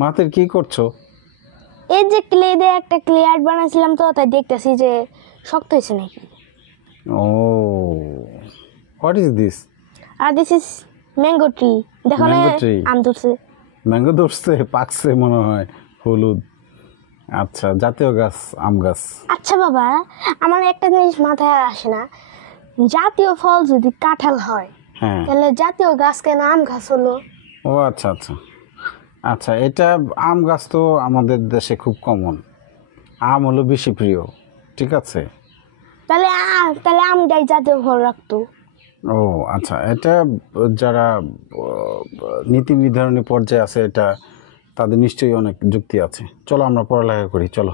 মাতের কি করছো? এই যে ক্লে দিয়ে একটা ক্লে আর্ট বানাইছিলাম, তো তাই দেখতেছি যে শক্ত হয়েছে নাকি। ও, হোয়াট ইজ দিস? আর দিস ইজ ম্যাঙ্গো ট্রি। দেখো না, ম্যাঙ্গো ট্রি। আম ধরছে। ম্যাঙ্গো ধরছে, পাকছে মনে হয়, হলুদ। আচ্ছা, জাতীয় গাছ আম গাছ। আচ্ছা বাবা, আমার একটা জিনিস মাথায় আসে না, জাতীয় ফল যদি কাঁঠাল হয় হ্যাঁ। তাহলে জাতীয় গাছ কেন আম গাছ হলো? ও আচ্ছা আচ্ছা আচ্ছা, এটা আম গাছ তো আমাদের দেশে খুব কমন। আম হলো বেশি প্রিয়, ঠিক আছে। তাহলে আমটাই জাতীয় ফল রাখতো। ও আচ্ছা, এটা যারা নীতি নির্ধারণী পর্যায়ে আছে, এটা তাদের নিশ্চয়ই অনেক যুক্তি আছে। চলো আমরা পড়ালেখা করি, চলো।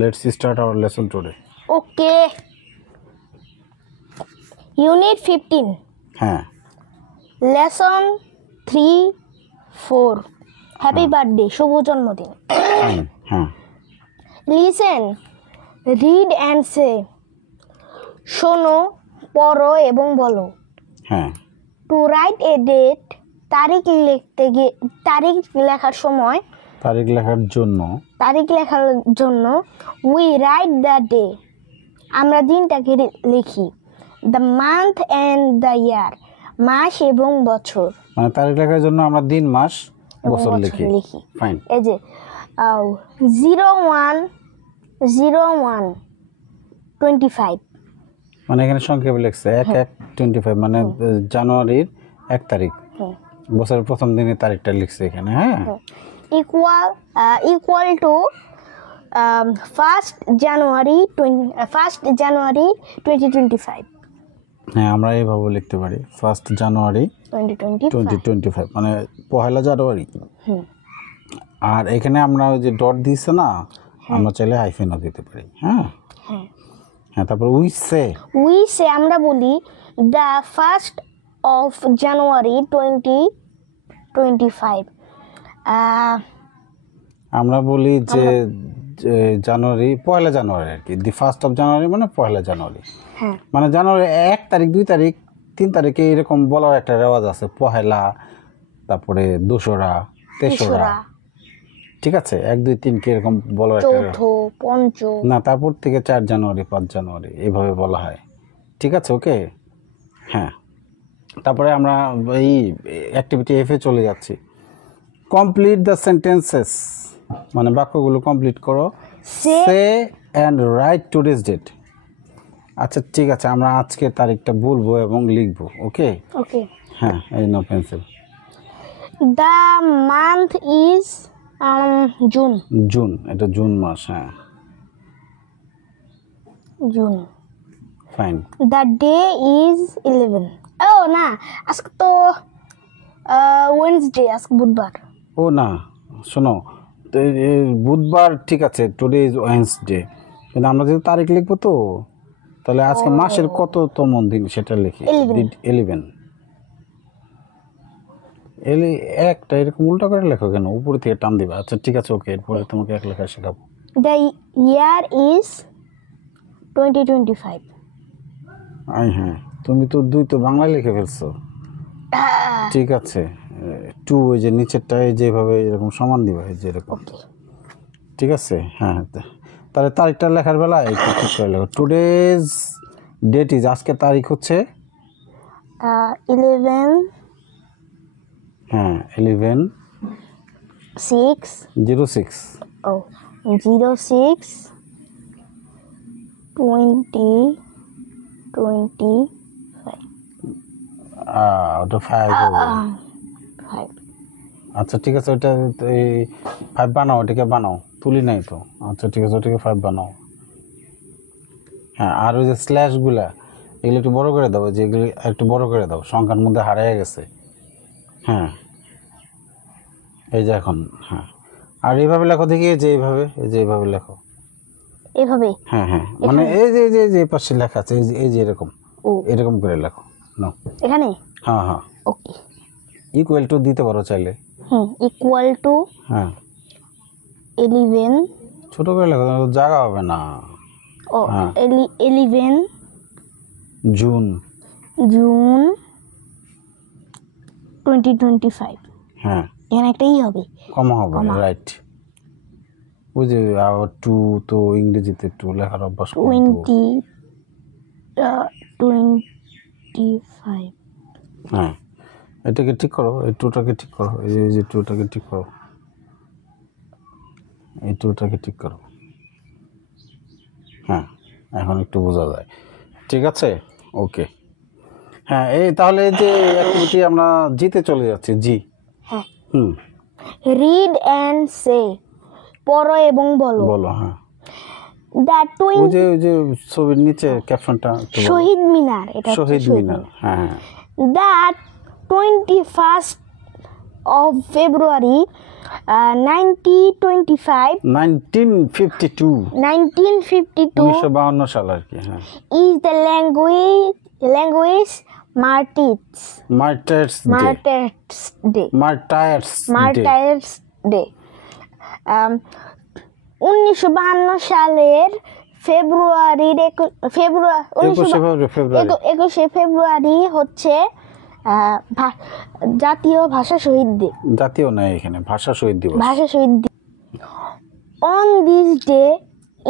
Let's start our lesson today. Okay, unit 15, হ্যাঁ। লেসন 3-4, হ্যাপি বার্থডে, শুভ জন্মদিন। হ্যাঁ। লিসেন, রিড অ্যান্ড সে, শোনো, পড়ো এবং বলো। হ্যাঁ। টু রাইট এ ডেট, তারিখ লেখার সময়, তারিখ লেখার জন্য উই রাইট দ্য ডে, আমরা দিনটাকে লিখি। The month and the year, মাস এবং বছর। মানে তারিখ লেখার জন্য আমরা দিন, মাস, এবং বছর লিখি। ফাইন। এই যে 01/01/25, মানে এখানে সংক্ষেপে লিখছে 1/1/25, মানে জানুয়ারির 1 তারিখ, বছরের প্রথম দিনের তারিখটা লিখছে এখানে। হ্যাঁ। Equal to 1st January 2025। হ্যাঁ, আমরা এইভাবে লিখতে পারি 1 জানুয়ারি 2025, মানে 1 জানুয়ারি। আর এখানে আমরা ওই যে ডট দিয়েছে না, আমরা চাইলে হাইফেনও দিতে পারি। হ্যাঁ হ্যাঁ। তারপর উই সে আমরা বলি দ্য 1st of January 2025। আমরা বলি যে জানুয়ারি, 1 জানুয়ারি আর কি। দি 1st of January মানে 1 জানুয়ারি। হ্যাঁ, মানে জানুয়ারি 1 তারিখ, 2 তারিখ, 3 তারিখে এরকম বলার একটা রেওয়াজ আছে। 1, তারপরে 2রা, 3রা, ঠিক আছে। 1, 2, 3 কে এরকম বলার একটা, চৌথ, পঞ্চম না, তারপর থেকে 4 জানুয়ারি, 5 জানুয়ারি এইভাবে বলা হয়, ঠিক আছে। ওকে। হ্যাঁ। তারপরে আমরা এই অ্যাক্টিভিটি এফে চলে যাচ্ছি। কমপ্লিট দ্য সেন্টেন্সেস, মানে বাক্যগুলো কমপ্লিট করো। Say and right today's date. আচ্ছা ঠিক আছে, আমরা আজকের তারিখটা বলবো এবং লিখবো। ওকে। হ্যাঁ, এই নাও pencil. The month is June. এটা জুন মাস। হ্যাঁ, June. Fine. The day is 11। ও না, আজকে তো ওয়েডনেসডে, আজকে বুধবার। ও না, শোনো, বুধবার, ঠিক আছে, টুডে ইজ ওয়েডনেসডে, কিন্তু আমরা যেহেতু তারিখ লিখবো, তো তাহলে আজকে মাসের কততম দিন সেটা লিখি। 11। একটা এরকম উল্টা করে লেখো কেন? উপরে থেকে টান দিবা। আচ্ছা ঠিক আছে, ওকে। এরপরে তোমাকে এক লেখা শেখাবো। The year is 2025। হ্যাঁ, তুমি তো 2 তো বাংলায় লিখে ফেলছো। ঠিক আছে, 2 ওই যে নিচেরটা যেভাবে এরকম সমান দিবা, এই যে এরকম, ঠিক আছে। হ্যাঁ, তাহলে তারিখটা লেখার বেলা একটু ঠিক করে লেখো। টুডেজ ডেট ইজ, আজকে তারিখ হচ্ছে 11 হ্যাঁ 6 11/06। ও 06 2025। ওটা 5 হবে। 5। আচ্ছা ঠিক আছে, ওইটা এই 5 বানাও, ওটাকে বানাও, তুলি নাই তো। আচ্ছা ঠিক আছে, ওটাকে 5 বানাও। হ্যাঁ, আর ওই যে স্ল্যাশগুলা, এগুলো একটু বড় করে দাও, যেগুলো একটু বড় করে দাও, সংখ্যার মধ্যে হারিয়ে গেছে। হ্যাঁ, এই যে এখন। হ্যাঁ, আর এইভাবে লেখো দেখি, এই যে এইভাবে লেখো, এভাবে। হ্যাঁ, মানে এই যে পাশে লেখা আছে, এই যে এরকম করে লেখো। নাও এখানে। হ্যাঁ। ওকে। ইকুয়াল টু দিতে পারো চাইলে। Equal to. হ্যাঁ, 11। ছোট করে লেখো, জায়গা হবে না। 11 জুন 2025। হ্যাঁ। এখানে একটা ই হবে, কমা হবে, রাইট। ওই যে টু তো ইংরেজিতে টু লেখার অভ্যাস করবো। 25। হ্যাঁ, এটাকে ঠিক করো, এই টুটাকে ঠিক করো, এই যে টুটাকে ঠিক করো, এই টুটাকে ঠিক করো। হ্যাঁ, এখন একটু বোঝা যায়। ঠিক আছে, ওকে। হ্যাঁ, এই তাহলে এই যে অ্যাক্টিভিটি আমরা জিতে চলে যাচ্ছি, জি। হ্যাঁ, হুম, রিড অ্যান্ড সে, পড়ো এবং বলো। বলো। হ্যাঁ, দ্য ওই যে ছবির নিচে ক্যাপশনটা একটু বলো। শহীদ মিনার, এটা হচ্ছে শহীদ মিনার। হ্যাঁ, দ্য 21st of February 1925 1952 1952 সাল আর কি। হ্যাঁ, is the language martyrs Martyrs' Day. Martyrs 1952 সালের ফেব্রুয়ারির 21শে ফেব্রুয়ারি হচ্ছে জাতীয় ভাষা শহীদ দিবস। জাতীয় নয়, এখানে ভাষা শহীদ দিবস। ভাষা শহীদ দিবস। On this day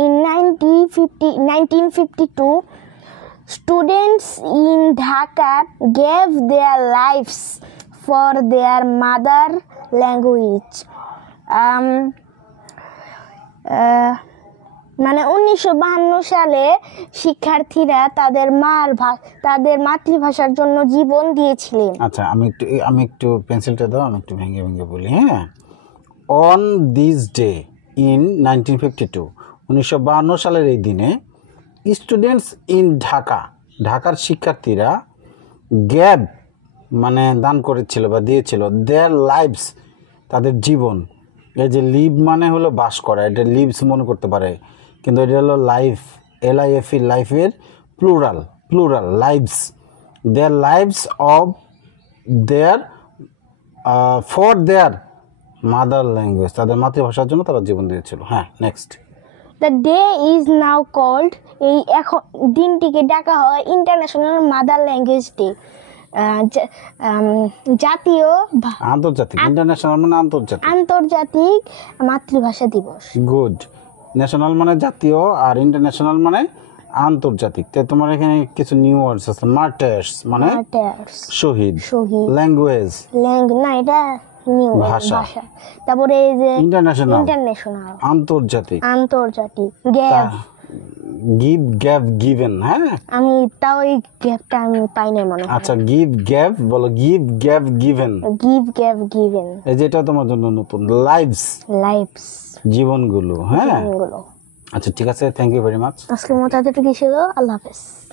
in 1952, students in Dhaka gave their lives for their mother language. মানে 1952 সালে শিক্ষার্থীরা তাদের মাতৃভাষার জন্য জীবন দিয়েছিলেন। আচ্ছা, আমি একটু পেন্সিলটা দাও, আমি একটু ভেঙে ভেঙে বলি। হ্যাঁ, অন দিস ডে ইন 1952 সালের এই দিনে স্টুডেন্টস ইন ঢাকার শিক্ষার্থীরা গ্যাব মানে দান করেছিল বা দিয়েছিল দেয়ার লাইভস, তাদের জীবন। এই যে লিভ মানে হলো বাস করা, এটা লিভস মনে করতে পারে, কিন্তু এটা হলো লাইফ, LIFE, লাইফের plural lives. Their lives of their for their mother language, তাদের মাতৃভাষার জন্য তারা জীবন দিয়েছিল। হ্যাঁ, next. The day is now called, এই এখন দিনটিকে ডাকা হয় ইন্টারন্যাশনাল মাদার ল্যাঙ্গুয়েজ ডে, জাতীয় আন্তর্জাতিক, ইন্টারন্যাশনাল মানে আন্তর্জাতিক মাতৃভাষা দিবস। গুড। ন্যাশনাল মানে জাতীয় আর ইন্টারন্যাশনাল মানে আন্তর্জাতিক। তো তোমার এখানে কিছু নিউ ওয়ার্ডস আছে। মার্টার্স মানে শহীদ, ল্যাঙ্গুয়েজ না, এটা নিউ ভাষা। তারপরে এই যে ইন্টারন্যাশনাল আন্তর্জাতিক, গিভেন। হ্যাঁ, আমি তাও এই গ্যাপটা আমি পাই না মনে হয়। আচ্ছা, বলো, গিভেন। এই যেটা তোমার জন্য নতুন। লাইভস জীবনগুলো। হ্যাঁ, আচ্ছা, ঠিক আছে, থ্যাংক ইউ ভেরি মাচ। আজকের মতো এতটুকু ছিল। আল্লাহ হাফেজ।